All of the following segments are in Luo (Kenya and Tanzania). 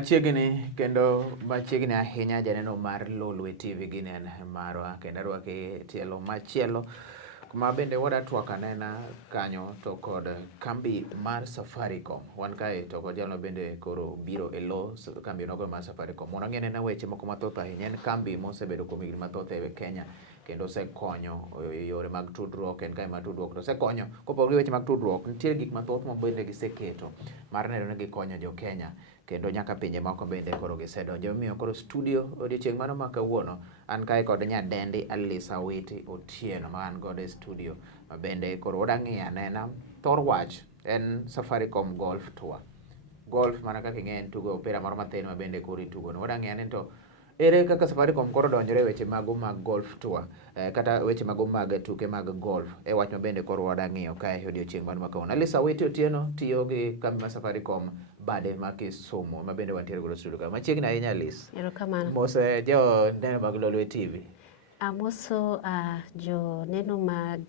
Machiegni kendo machiegni ahinya janeno mar Lolwe Tv ginen marwa kendo arwake tielo machielo ma bende wada twak anena kanyo to kod kambi mar Safaricom. Wan kae to kod jalno bende koro biro e lo kambi nogo mar Safaricom. Mondo ang'e nena weche moko mathoth ahinya. En kambi mosebedo kuom higni mathoth e Kenya kendo osekonyo yore mag tudruok en kae mar tudruok to osekonyo kopogore weche mag tudruok nitie gik mathoth ma bende giseketo mar neno ni gikonyo jo Kenya kendo nyaka pinje moko bende koro gisedonjo. Omiyo koro studio odiochieng' mano ma kawuono an kae kod nyadendi Alisa Witi Otieno ma an godo e studio ma bende koro wadang'iyo anena thor wach en Safaricom Golf Tour. Golf mana kaka ing'e en tugo opira moro mathin ma bende koro itugo no. Wadang'iyo ni to ere kaka Safaricom koro donjore weche mago mag Golf Tour kata weche mago mag tuke mag golf e wach ma bende koro wadang'iyo kae odiochieng' mano ma kawuono. Alisa Witi Otieno tiyo gi kambi mar Safaricom bade ma Kisumu ma bende wantiere godo studio ka. Machiegni ahinya Alis. Erokamano. Mose jo neno mag Lolwe TV. Amoso jo neno mag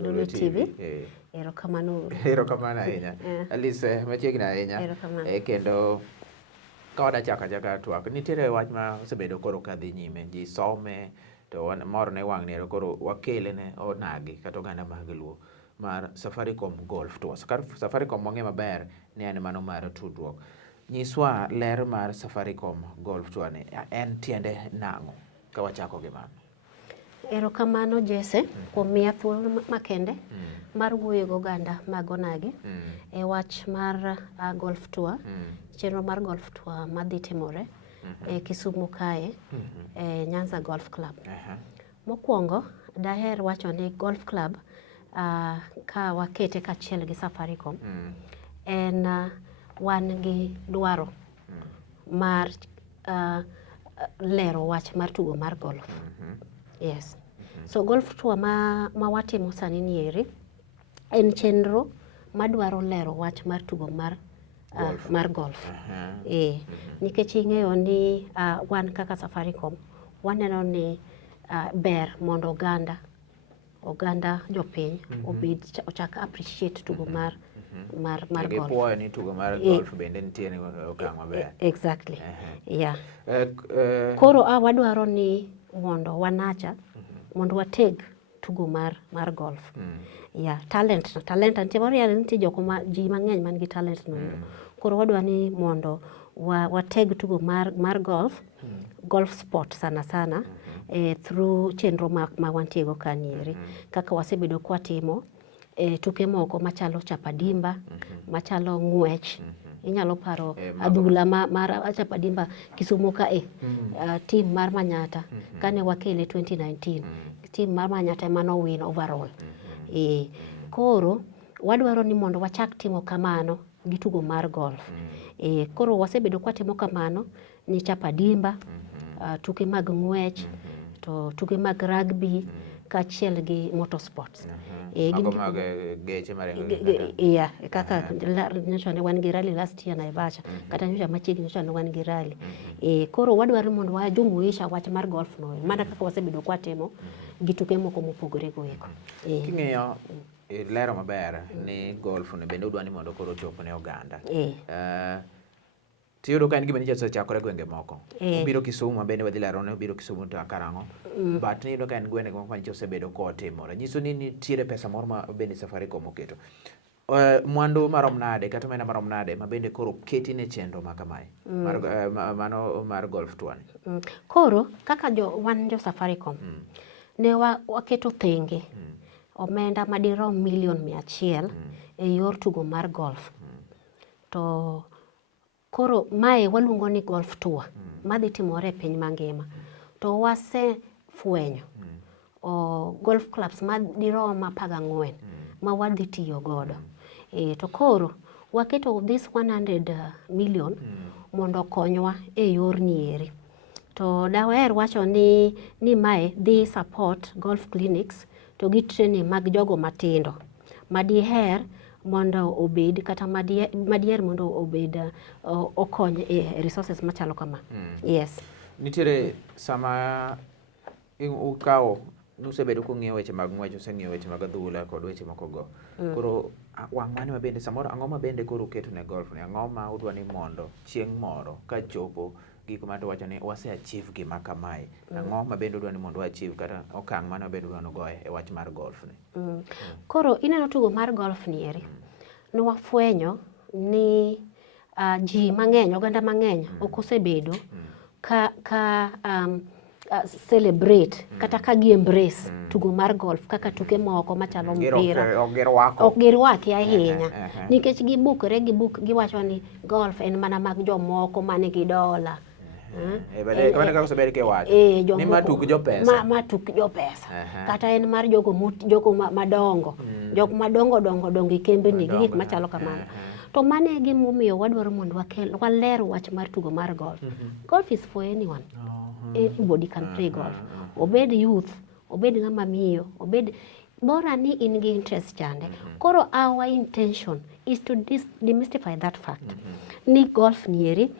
Lolwe TV. Erokamano. Erokamano ahinya. Alis machiegni ahinya. Erokamano. Kendo ka wada chaka twak nitiere wach ma osebedo koro kadhi nyime ji some to mor ne wang' nero koro wakele ne onagi kata oganda mag Luo mar Safaricom Golf Tour. Safaricom wang'e maber ni en mano mar tudruok. Nyiswa ler mar Safaricom Golf Tour ni en tiende nang'o ka wachako gi mano. Erokamano Jesse kuom miya thuolo makende mar wuoyo gi oganda mag onagi e wach mar Golf Tour. Chenro mar Golf Tour madhi timore e Kisumu kae e Nyanza Golf Club. Mokwongo daher wacho ni Golf Club ka wakete kachiel gi Safaricom en wan gi dwaro mar lero wach mar tugo mar golf. Yes. So Golf Tour ma watimo sani nieri en chenro madwaro lero wach mar tugo mar golf. Nikech ing'eyo ni wan kaka Safaricom waneno ni ber mondo oganda jopiny ochak appreciate tugo mar golf. Gipuoyo ni tugo mar golf bende nitie okang' maber. Exactly. Yeah. Koro wadwaro ni mondo wanacha mondo wateg tugo mar golf. Yeah, talent nitie moriere nitie joko ji mang'eny man gi talent no. Koro wadwa ni mondo wateg tugo mar golf sport sana through chenro ma wantiego kanieri kaka wasebedo kwa timo tuke moko machalo chapadimba machalo ng'wech. Inyalo paro adhula mar chapadimba Kisumu ka team mar Manyata kane wakele 2019 team mar Manyata emano win overall. Koro wadwaro ni mondo wachak timo kamano gi tugo mar golf. Koro wasebedo kwa timo kamano ni chapadimba, tuke mag ng'wech, to tuke mag rugby kachiel gi motorsports. Mago mag geche maringo. Iya, kaka nyocha ne wan gi rally last year Naivasha, kata nyocha machiegni nyocha ne wan gi rally. Koro wadwaro mondo wajumuisha wach mar golf no, mana kaka wasebedo kwa timo gi tuke moko mopogore go eko. King'eyo lero maber ni golf ne bende udwa ni mondo koro chop ne oganda. Tiyudo ka en gima nicha osechakore gwenge moko. Biro Kisumu ma bende wadhi lero ne biro Kisumu to karang'o. But niyudo ka en gwenge moko ma nicha osebedo kotimore. Nyiso ni nitiere pesa moro ma bende Safaricom oketo. Mwandu marom nade kata omenda marom nade ma bende koro keti ne chenro ma kamae mano mar Golf Tour ni. Koro kaka wan jo Safaricom ne waketo thenge omenda madirom milion 100 e yor tugo mar golf. To koro mae waluongo ni Golf Tour madhi timore e piny mangima. To wasefwenyo golf clubs madirom 14 ma wadhi tiyo godo. To koro waketo this 100 million mondo konywa e yor nieri. To dawer wacho ni mae dhi support golf clinics to gi training mag jogo matindo madiher mondo obed kata madiher mondo obed okony e resources machalo kama. Yes. Nitiere sama ukawo nusebedo kung'iyo weche mag ng'wech, useng'iyo weche mag adhula kod weche moko go. Koro wang' mane mabende samoro ang'o mabende koro uketo ne golf ni, ang'o ma udwa ni mondo chieng' moro ka chopo gik ma wacho ni wase achieve gima kamae, ang'o mabende udwa ni mondo wa achieve kata okang' mane wabende udwa nogoye e wach mar golf ni. Koro ineno tugo mar golf ni eri, nwafwenyo ni ji mang'eny, oganda mang'eny ok osebedo ka celebrate kata ka gi embrace tugo mar golf kaka tuke moko machalo mpira. Ok girwake ahinya nikech gibukore giwacho ni golf en mana mag jomoko mane gi dola. Ni matuk jopesa. Matuk jopesa. Kata en mar jogo madongo. Jogo madongo e kembni gi gik machalo kamano. To mane gimomiyo wadwaro mondo waler wach mar tugo mar golf. Golf is for anyone. Anybody can play golf. Obed youth, obed ng'ama miyo, obed bora ni in gi interest chande. Koro our intention is to demystify that fact. Ni golf nieri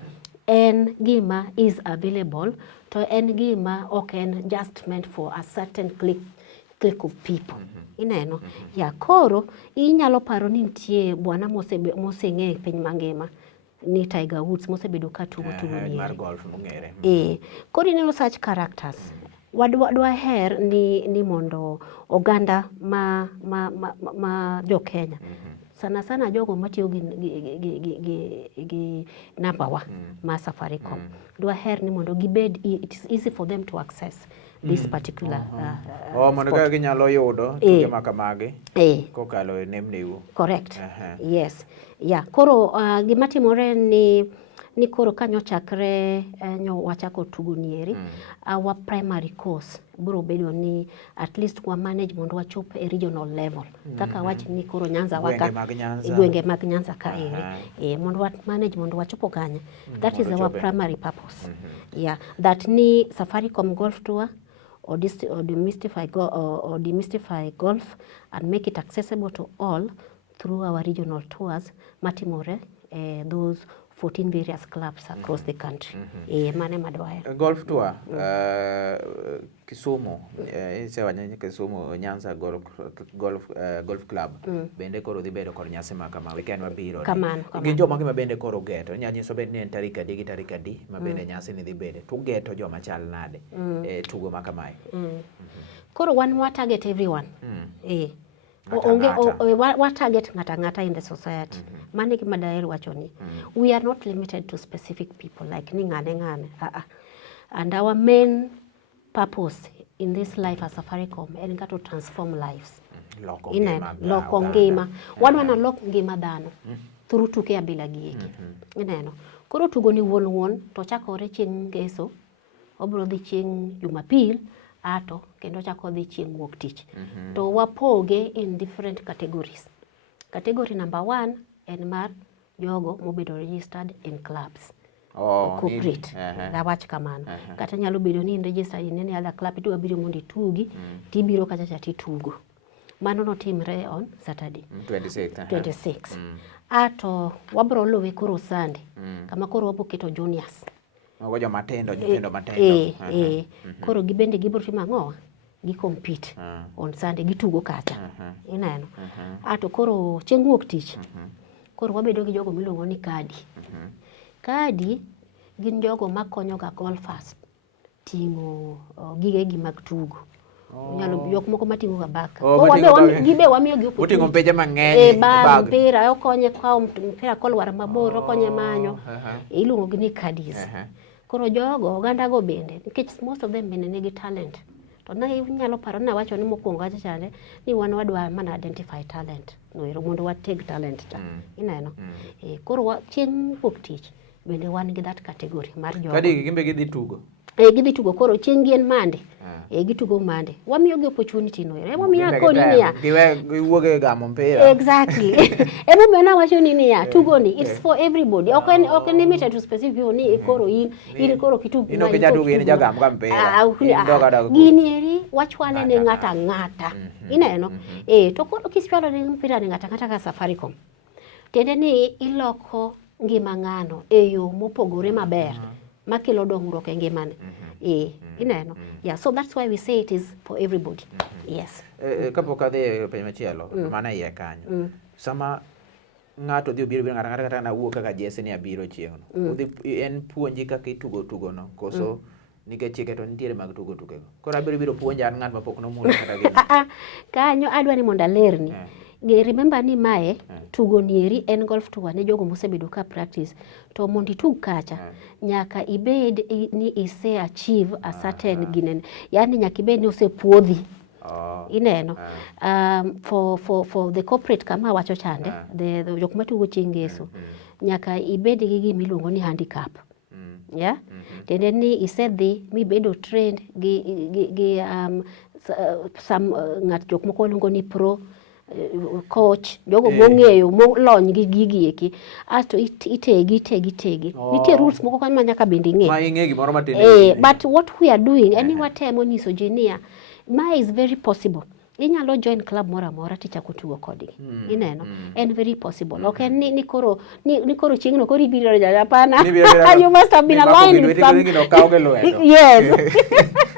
en gima is available, to en gima ok en just meant for a certain clique of people. Ineno? Koro inyalo paro ni nitie bwana moseng'e piny mangima ni Tiger Woods mosebedo ka tugo ni mar golf mong'ere. Koro ineno such characters. Wadwa her ni mondo oganda ma jo Kenya sana jogo matiyo gi namba wa ma Safaricom. Dwa her ni mondo gibed, it is easy for them to access this particular mondo ka ginyalo yudo tuke makamagi kokalo e nembni u. Correct. Yes. Koro gimatimore ni koro kanyo chakre wachako tugo nieri, our primary course biro bedo ni at least wa manage mondo wachop e regional level. Kaka wach ni koro Nyanza waka gwenge mag Nyanza ka eri. Mondo wa manage mondo wachopo kanya. That is our primary purpose. That ni Safaricom Golf Tour or demystify golf and make it accessible to all through our regional tours matimore those 14 various clubs across the country. Mane madwaya. Golf tour Kisumu Kisumu Nyanza golf club bende koro dhi bedo kod nyasi ma kama weekend mabiro. Gi joma gima bende koro geto nyanyiso bende en tarik adi gi tarik adi ma bende nyasi ni dhi bede to geto joma chal nade tugo ma kamae. Koro wan wa target everyone. What target ngata in the society. Mane gima daher wacho ni we are not limited to specific people like ni ngane. And our main purpose in this life as Safaricom en to transform lives. Loko ngima. Wana loko ngima dhano through tuke abila gieki. Ineno. Koro tugo ni won to chakore chieng' Ngeso, obro dhi chieng' Jumapil, ato kendo chako dhi chieng' Wuok Tich. To wapoge in different categories. Category number 1 en mar jogo mobedo registered in clubs. Corporate. Da wach kamano. Kata nyalo bedo ni registered in any other club, ito abiro mondo itugi, tibiro kacha titugo. Mano no timre on Saturday. 26. Ato wabro lowe koro Sunday. Kama koro wapo keto juniors. Wajo matendo, nyithindo matendo. Koro gibende gibro timo ang'o? Gi compete on Sunday, gitugo kacha. Ineno. Ato koro chieng' Wuok Tich. Koro wabedo gi jogo miluongo ni kadi. Kadi gin jogo makonyo ga golfers tingo gigegi mag tugo. Nyalo jok moko matingo ga baka. Gibe wamiyo gi opportunity. Utingo mpeje mang'eny. Bag mpira okonye kwa mpira kolwar mabor, okonye manyo. Iluongo gi ni kadis. Koro jogo oganda go bende nikech most of them bende nigi talent. To na inyalo paro na wacho ni mokwongo acha chande ni wan wadwa mana identify talent. No ero mondo wateg talent ta. Ineno. Koro chieng' Wuok Tich bende wan gi that category mar jogo. Kadi gimbe gidhi tugo. Gidhi tugo koro chieng' gien mande. Gitugo mande. Wamiyo gi opportunity no ero. Wamiyo koni niya. Giwuoge gamo mpira. Exactly. Emo mena wacho ni niya tugo ni it's for everybody. Okay limited to specific people ni koro in koro kitugo. Ino kenya tugo in jagam ga mpira. Gini eri wachwale ne ngata. Ineno. To koro kiswalo ne mpira ne ngata ka Safaricom. Tende ni iloko ngima ng'ano e yo mopogore maber makelo dongruok e ngimane. ineno. Yeah, so that's why we say it is for everybody. Yes. Kapok adhi penjo machielo, mana iye kanyo. Sama ng'ato dhi obiro ng'ata na wuok kaka jesi ni abiro chieng'no. En puonji kaka itugo tugono koso nikech chike to nitiere mag tugo tukego. Koro abiro biro puonja an ng'at mapok nomulo kata gini. Kanyo adwa ni mondo alerni. Remember ni mae tugo nieri en golf tour ne jogo mosebedo ka practice. To mondo itug kacha nyaka ibed ni ise achieve a certain ginen. Yani nyaka ibed ni osepuodhi. Ineno. For the corporate kama wacho chande, the jok matugo chieng ngeso, nyaka ibed gi gimiluongo ni handicap. Yeah? Tende ni isedhi mibedo trained gi some ngat jok moko luongo ni pro coach, jogo mong'eyo molony gi gigi eki. Asto itegi. Nitie rules moko kanyo manyaka bende ing'e. Ma ing'e gimoro matin. But what we are doing, any watemo nyiso ji niya, ma is very possible. Inyalo join club mora mora tichako tugo kodgi. Ineno. And very possible. Okay, ni koro chieng'no koro ibiro japana. You must have been aligned with some. Yes.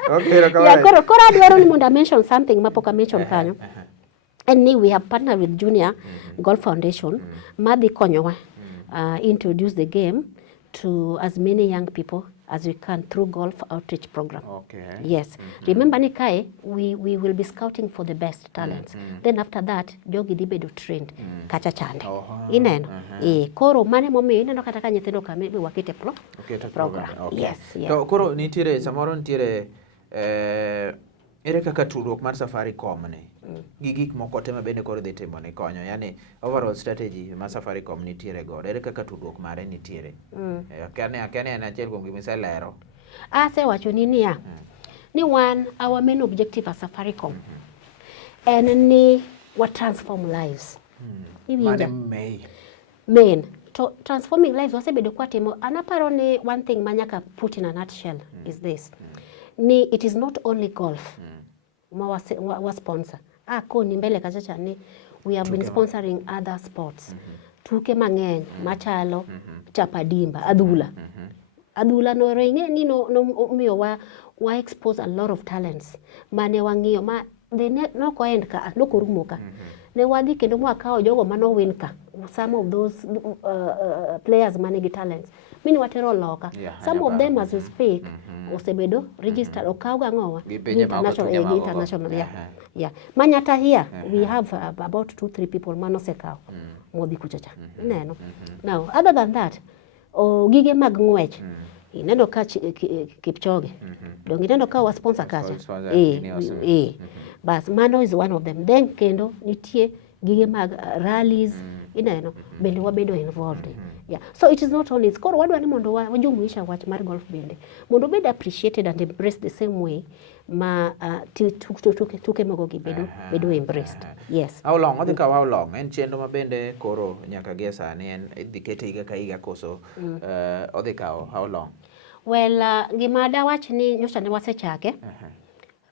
Yeah, koro adwaro ni mondo mention something mapoka mention kanyo. And we have partnered with Junior Golf Foundation. Madhi konyowa introduce the game to as many young people as we can through golf outreach program. Okay. Yes. Remember ni kae, we will be scouting for the best talents. Then after that, jogi dibedo trained kacha chande. Ineno. Koro mane momiyo ineno kata ka nyithindo kame wakete program. Okay. Yes. To koro nitiere samoro nitiere ere kaka tudruok mar Safaricom ne gi gik moko te mabende koro dhi timo ne konyo, yani overall strategy mar Safaricom nitiere godo, ere kaka tudruok mare nitiere. Kane en achiel kuom gima iselero. Asewacho ni niya, ni our main objective as Safaricom en ni wa transform lives. Main. To transforming lives wasebedo kwa timo, anaparo ni one thing manyaka put in a nutshell is this. Ni it is not only golf. Wa sponsor. Koni mbele kachacha ni we have been sponsoring other sports. Tuke mang'eny machalo chapadimba, adhula. Adhula no ringe ni no miyo wa expose a lot of talents. Mane wang'iyo ma they no ko end ka no ko rumo ka. Ne wadhi kendo mwakawo jogo mano win ka. Some of those players mane gi talents. Mini watero loka. Some of them as we speak osebedo registered okawga ngowa international. Yeah. Manyata here we have about 2-3 people manosekaw modhi kuchacha. Neno. Now other than that, gige mag ng'wech inendo ka Kipchoge. Dong inendo ka wa sponsor kacha. Bas mano is one of them. Then kendo nitie gige mag rallies ineno bende wabedo involved. Yeah. So it is not only score wadwa ni mondo wajumuisha wach mar golf bende. Mondo bed appreciated and embraced the same way ma tuke mogo gi bedo embraced. Yes. How long? How long? En chenro mabende koro nyaka gi sani en dikete higa ka higa koso odhikawo how long? Well, gima dawach ni nyocha ne wasechake.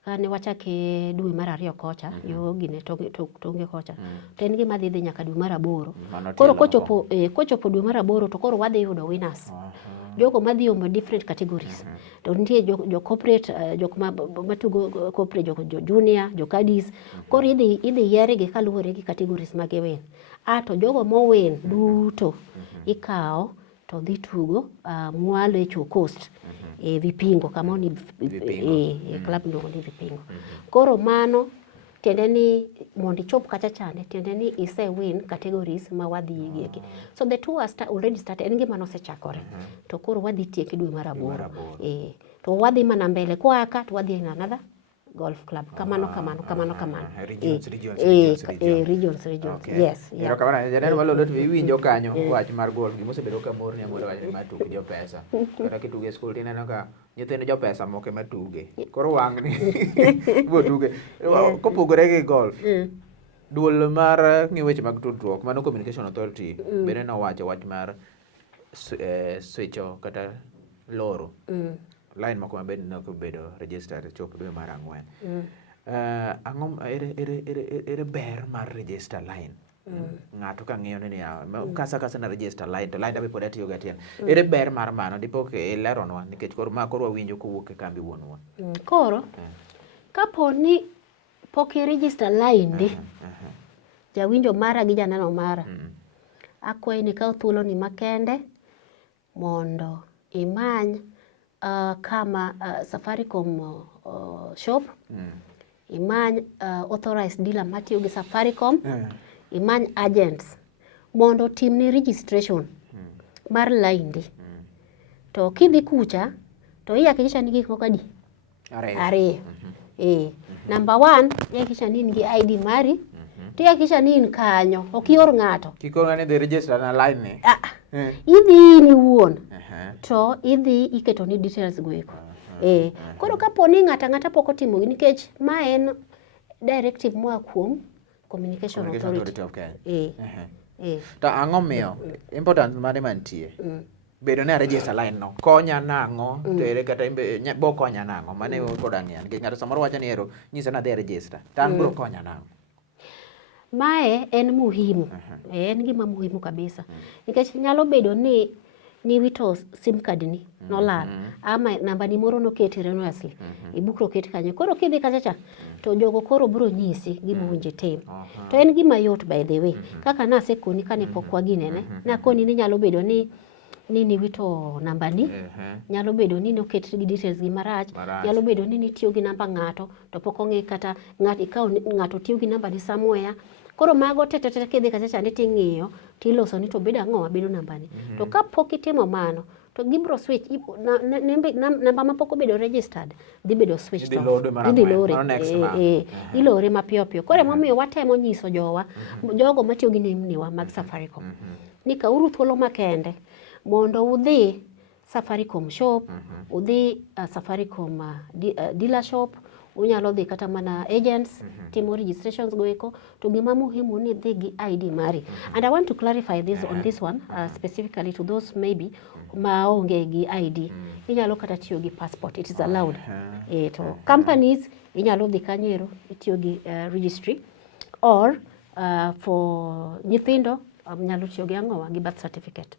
Kane wachake dwe mar 2 kocha, yo gine tonge kocha. To en gima dhi nyaka dwe mar 8. Koro kochopo dwe mar 8 to koro wadhi yudo winners. Jogo madhi omo different categories. To nitie jo corporate, jok matugo corporate, jo junior, jo caddies. Koro idhi yiere gi kaluwore gi categories mag win. To jogo mo win duto ikawo to dhi tugo mwalo e Coast. Vipingo kama ni club ndogo ni vipingo. Koro mano tiende ni mondi chop kacha chande tiende ni ise win categories ma wadhi yigi. So the two are already started. En gima nosechakore. To koro wadhi tieki dwe mar 8. To wadhi mana mbele kwa aka to wadhi in another golf club. Kamano. Regions. Okay. Yes. Pero kamano janeno Lolwe Tv winjo kanyo wach mar golf gimosebedo ka mor ni amoro wach mar tuke jo pesa. Kata kituge school tineno ka nyithindo jo pesa moko ema tuge. Koro wang' ni bo tuge. Kopogore gi golf. Duol mar ng'i weche mag tudruok mano Communication Authority bende nowacho wach mar switcho kata loro. Line moko mabende nok bedo registered chop dwe mar 4. Ang'o ere ber mar register line ng'ato ka ng'iyo ni kasa na register line to line be pod atiyo ga tiyan. Ere ber mar mano dipo ke ileronwa nikech koro wawinjo kowuok e kambi wuonwa. Koro kapo ni pok i register line di jawinjo mara gi janeno mara akwayi ni kaw thuolo ni makende mondo imany kama Safaricom shop, imany authorized dealer matiyo gi Safaricom, imany agents mondo timni registration mar line di. To kidhi kucha to ihakikisha ni gik moko adi? Ariyo. Number 1, ihakikisha ni in gi ID mari. Ihakikisha ni in kanyo, ok ior ng'ato. Kiko ng'ani dhi register na line ni. Idhi ni wuon. To idhi iketo ni details go eko. Koro kapo ni ng'ata pok otimo nikech ma en directive moa kuom Communication Authority of Kenya. To ang'o miyo important mane mantie? Bedo ni a register line no konya nang'o tere kata bo konya nang'o mane koda ng'eyo nikech ng'ato samoro wacho ni ero nyisa na dhi register tan bro konya nang'o. Mae en muhimu. En gima muhimu kabisa. Nikech nyalo bedo ni wito sim card ni nolal ama namba ni moro noketi erroneously ibukro keti kanyo. Koro kidhi kacha to jogo koro biro nyisi gima owinjo tim. To en gima yot by the way. Kaka nasekoni kane pok waginene nakoni ni nyalo bedo ni wito namba ni, nyalo bedo ni noket gi details gi marach, nyalo bedo ni tiyo gi namba ng'ato to pok ong'e kata ng'ato tiyo gi namba ni somewhere. Koro mago tete kidhi kacha chande ting'iyo tiloso ni to bedo ang'o bedo namba ni. To ka pok itimo mano to gibro switch namba ma pok obedo registered dhi bedo switch to idhi lore ilore mapiyo. Koro momiyo watemo nyiso jogo matiyo gi nembni wa mag Safaricom ni kauru thuolo makende mondo udhi Safaricom shop, udhi Safaricom dealer shop, unyalo dhi kata mana agents, timo registrations go eko, to gima muhimu ni dhi gi ID mari. And I want to clarify this on this one, specifically to those maybe maonge gi ID. Inyalo kata tiyo gi passport, it is allowed. To companies, inyalo dhi kanyero, itiyo gi registry, or for nyithindo, nyalo tiyo gi ang'owa gi birth certificate.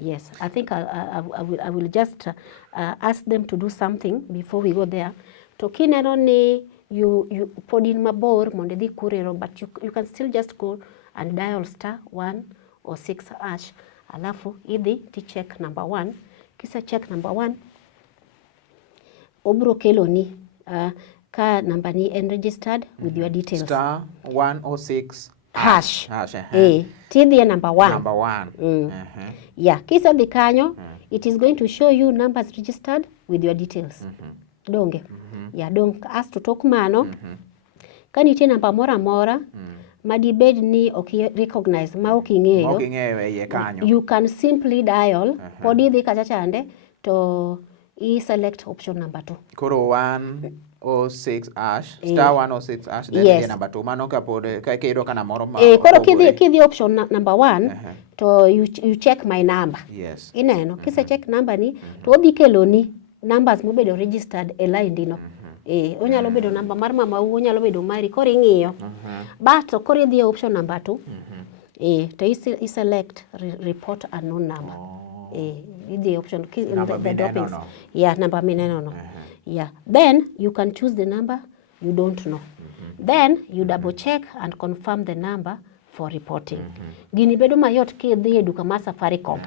Yes, I think I will just ask them to do something before we go there. To kineno ni you podin mabor mondo dhi kurero, but you can still just go and dial *106#. Alafu idhi ti check number 1. Kisa check number 1 obro kelo ni ka namba ni en registered with your details. *106#. Tidhi number 1. Yeah, kisa dhi kanyo, it is going to show you numbers registered with your details. Donge. Yeah, dong as to talk mano. Kanite namba mora mora madibed ni ok recognize ma ok ing'eyo. You can simply dial podi dhi kacha chande to select option number 2. Koro 106#, *106#, then number 2. Mano kapod kakedo kana moro ma. Koro kidhi option number 1 to you check my number. Yes. Ineno kise check number ni to odhi kelo ni numbers mobedo registered e line dino. Onyalo bedo namba mar mama u, onyalo bedo mari, koro ing'iyo. But koro idhi option number 2. To you select report unknown number. Idhi option the topics. Yeah, number mineno no. Yeah. Then you can choose the number you don't know. Then you double check and confirm the number for reporting. Gini bedo mayot kidhi e duka mar Safaricom.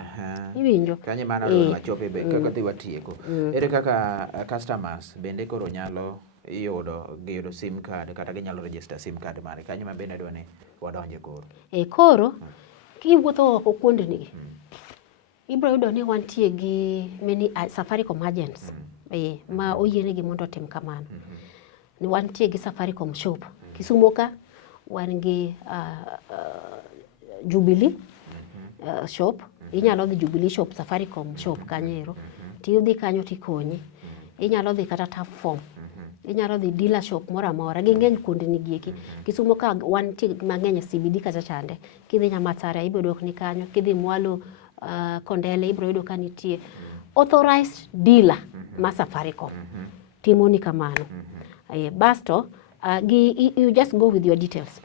Iwinjo? Kanye mana machope be kaka dhi watieko. Ere kaka customers bende koro nyalo yudo sim card kata ginyalo register sim card mare. Kanye ma bende dwani wadonje koro. Koro kiwuotho oko kuonde ni. Ibro yudo ni wantie gi many Safaricom agents. Ma oyienegi mondo otim kamano. Ni wantie gi Safaricom shop. Kisumo ka wan gi Jubilee shop. Inyalo dhi Jubilee shop, Safaricom shop kanyero. Tiyudhi kanyo tikonyi. Inyalo dhi kata tap form. Inyalo dhi dealer shop mora mora. Ging'eny kuonde ni gieki. Kisumo ka wantie mang'eny CBD kacha chande. Kidhi Nyamatsara ibro dok ni kanyo. Kidhi Mwalo Kondele ibro yudo kanitie authorized dealer ma Safaricom. Timoni kamano. Basto you just go with your details.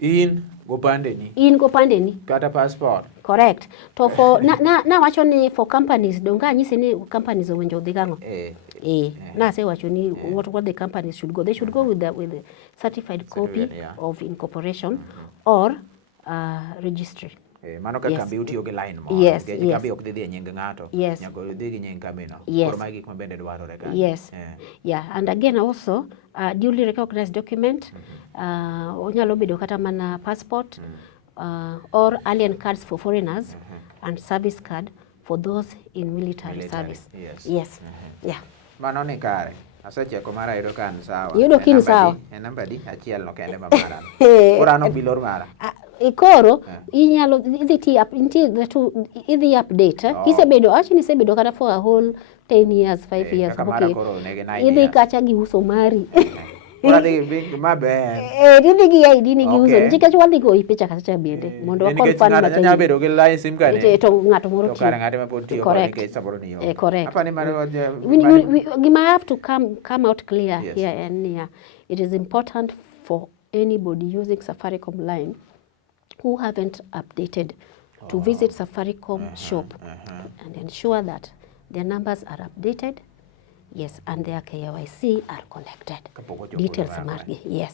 In Gopandeni. In gopandeni. Kata passport. Correct. To for na wacho ni for companies donga nyisi ni companies owinjo dhi gango. Na say wacho ni what the companies should go. They should go with the certified copy of incorporation or registry. Mano ka kambi utiyo gi line mo. Kambi ok dhi nying ng'ato. Nyaka dhi gi nying kambi no. Koro magi gik mabende dwarore ka. Yeah, and again also duly recognized document onyalo bedo kata mana passport or alien cards for foreigners and service card for those in military service. Yes. Yeah. Mano ni kare. Asecheko mara yudo kan sawa. Yudo kin sawa. Namba di achiel no kende mabara. Ora no bilor mara. Ikoro inyalo idhi update kisebedo achi ni sebedo kata for a whole 10 years 5 years okay idhi kacha gi uso mari ora dhi maber idhi gi ID ni gi uso nikech wadhi go picha kacha bende mondo confirm ma nyanya bedo gi line sim kane to ng'ato moro to kare ng'ate ma pod tiyo kod nikech saboro ni yo correct apa ni mano we might have to come out clear here and here. It is important for anybody using Safaricom line who haven't updated to visit Safaricom shop and ensure that their numbers are updated, and their KYC are collected. Details margi,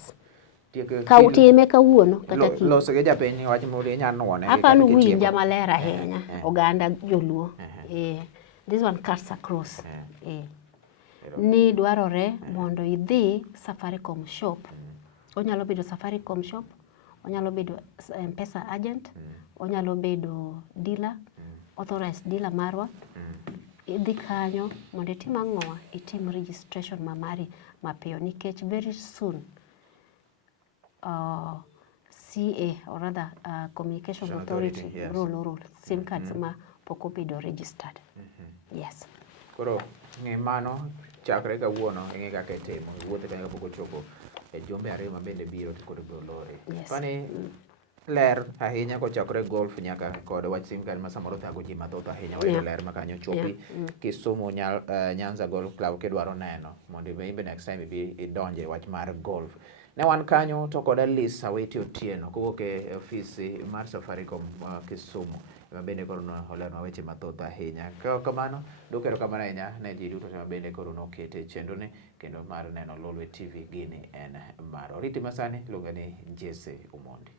Kauti emeka uono kata ki. Loso ge japiny wach muri nya nuone. Apa nu winja maler ahinya oganda joluo. This one cuts across. Ni dwarore mondo idhi Safaricom shop. Onyalo bedo Safaricom shop. Onyalo bedo M-Pesa agent, onyalo bedo dealer, authorized dealer marwa. Idhi kanyo mondo itim ang'owa, itim registration mamari mapiyo nikech very soon CA or rather Communication Authority rule SIM cards ma pok obedo registered. Yes. Koro ng'e mano chakre kawuono ng'e kaka itimo wuothe kaka pok ochopo jombe ariyo mabende biro kod lore. Pani ler ahinya kochakore golf nyaka kod wach sim card ma samoro thago ji mathoth ahinya wayudo ler makanyo chopi Kisumu Nyanza Golf Club kidwaro neno mondo maybe next time ibi idonje wach mar golf. Ne wan kanyo to kod Alice Awiti Otieno kowuok e ofisi mar Safaricom Kisumu mabende koro olerno weche mathoth ahinya. Kamano dokero kamano ahinya ne ji duto mabende koro nokete chenro ne kendo mar neno Lolwe TV gini en maro. Riti masani luonga ni Jesse Omondi.